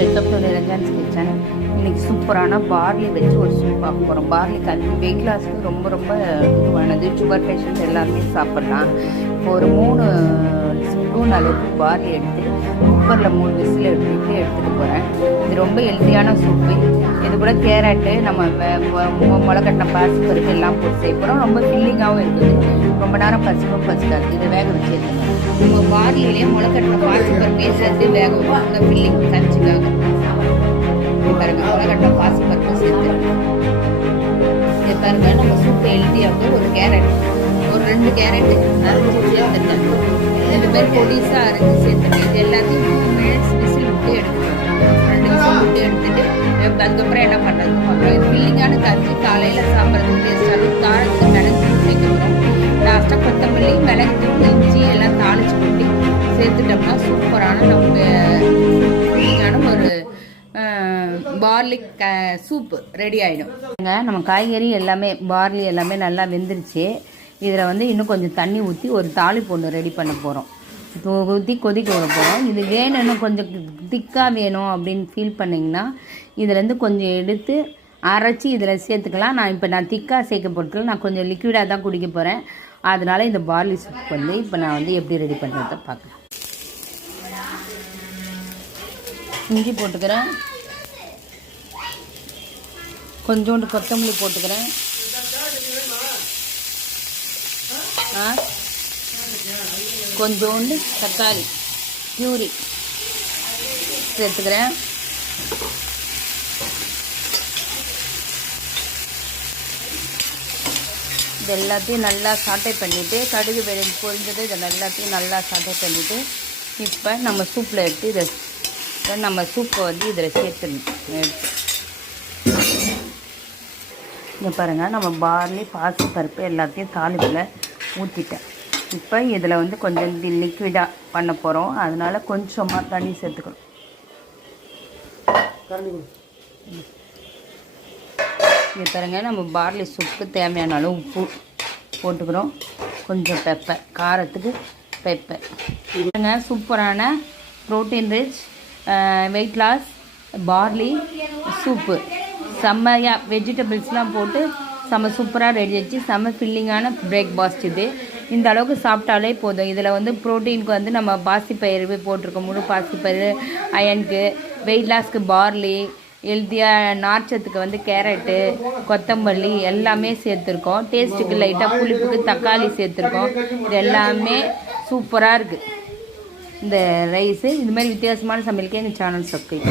Welcome to நிரஞ்சன்ஸ் kitchen இன்னைக்கு சூப்பரான barley வச்சு ஒரு சூப் பார்க்க போகிறோம் பார்லி கல்வி வெயிட் லாஸ்க்கு ரொம்ப ரொம்ப இதுவானது. சுகர் பேஷண்ட் எல்லாருமே சாப்பிட்லாம். இப்போ ஒரு மூணு ஸ்பூன் அளவுக்கு பார்லி எடுத்து குக்கரில் மூணு விசில் எடுத்துட்டு எடுத்துகிட்டு போகிறேன் இது ரொம்ப ஹெல்த்தியான சூப்பு இது கூட கேரட்டு நம்ம மிளகட்டின வெ- எல்லாம் போட்டு செய்ய போகிறோம் ரொம்ப ஃபில்லிங்காகவும் இருக்குது. ரொம்ப நேரம் பசிக்கும் பசிக்காது. இதை வேக வச்சு எடுத்துக்கலாம் நம்ம பார்லியிலே முளைக்கட்டின பாசி சேர்த்து வேக வைப்போம் அந்த ஃபில்லிங் கஞ்சிக்காக பாருங்க முளைக்கட்டின பாசிப்பருப்பு சேர்த்து. இது பாருங்க நம்ம சூப்பு ஹெல்த்தியாக ஒரு கேரட் ஒரு ரெண்டு கேரட் அரைஞ்சி சேர்த்துட்டேன். ரெண்டு பேர் பொடிசாக அரைஞ்சி சேர்த்துட்டேன். இது எல்லாத்தையும் டூ மினிட்ஸ் விசில் விட்டு எடுக்கணும் ரெண்டு விசில் விட்டு எடுத்துட்டு அதுக்கப்புறம் என்ன பண்ணுறது அப்புறம் இது ஃபில்லிங்கான கஞ்சி காலையில் சாப்பிட்றதுக்கு டேஸ்ட்டாக மிளகு இஞ்சி எல்லாம் தாளிச்சு கொட்டி சேர்த்துட்டோம்னா சூப்பரான நமக்கு ஒரு பார்லிக் க சூப்பு ரெடி ஆகிடும் நம்ம காய்கறி எல்லாமே பார்லி எல்லாமே நல்லா வெந்துருச்சு. இதில் வந்து இன்னும் கொஞ்சம் தண்ணி ஊற்றி ஒரு தாளிப்பு ஒன்று ரெடி பண்ண போகிறோம் இப்போ ஊற்றி கொதிக்க விட போகிறோம் இது வேணும்னு கொஞ்சம் திக்காக வேணும் அப்படின்னு ஃபீல் பண்ணிங்கன்னா இதுலேருந்து கொஞ்சம் எடுத்து அரைச்சி இதில் சேர்த்துக்கலாம். நான் இப்போ நான் திக்காக சேர்க்க பொருட்கள் நான் கொஞ்சம் லிக்விடாக தான் குடிக்க போகிறேன் அதனால இந்த பார்லி சூப் வந்து இப்போ நான் வந்து எப்படி ரெடி பண்ணுறத பார்க்கலாம். இஞ்சி போட்டுக்கிறேன். கொஞ்சோண்டு கொத்தமல்லி போட்டுக்கிறேன். ஆ? கொஞ்சோண்டு தக்காளி பியூரி சேர்த்துக்கிறேன். இது எல்லாத்தையும் நல்லா சாட்டை பண்ணிவிட்டு கடுகு வெளியில் பொரிஞ்சது இதை எல்லாத்தையும் நல்லா சாட்டை பண்ணிவிட்டு இப்போ நம்ம சூப்பில் எடுத்து இதை இதை நம்ம சூப்பை வந்து இதில் சேர்த்துடணும். எடுத்து இங்கே பாருங்கள் நம்ம பார்லி பாசி பருப்பு எல்லாத்தையும் தாளிப்பில் ஊற்றிட்டேன் இப்போ இதில் வந்து கொஞ்சம் லிக்விடாக பண்ண போகிறோம் அதனால் கொஞ்சமாக தண்ணி சேர்த்துக்கணும். இங்கே பாருங்க நம்ம பார்லி சூப்புக்கு தேவையான அளவு உப்பு போட்டுக்கிறோம். கொஞ்சம் பெப்பர் காரத்துக்கு பெப்பர் பாருங்க சூப்பரான protein rich weight loss barley soup செம்மையாக வெஜிடபிள்ஸ்லாம் போட்டு செம்ம சூப்பராக ரெடி ஆச்சு. செம்ம ஃபில்லிங்கான பிரேக்ஃபாஸ்ட் இது. இந்த அளவுக்கு சாப்பிட்டாலே போதும். இதில் வந்து ப்ரோட்டீனுக்கு வந்து நம்ம பாசிப்பயிறு போட்டிருக்கோம். முழு பாசிப்பயிறு அயனுக்கு வெயிட் லாஸ்க்கு பார்லி ஹெல்த்தியாக நார்ச்சத்துக்கு வந்து கேரட்டு கொத்தமல்லி எல்லாமே சேர்த்துருக்கோம். டேஸ்ட்டுக்கு லைட்டாக புளிப்புக்கு தக்காளி சேர்த்துருக்கோம். இது எல்லாமே சூப்பராக இருக்குது இந்த ரைஸு இது மாதிரி வித்தியாசமான சமையலுக்கு எங்கள் சேனல் சப்ஸ்கிரைப்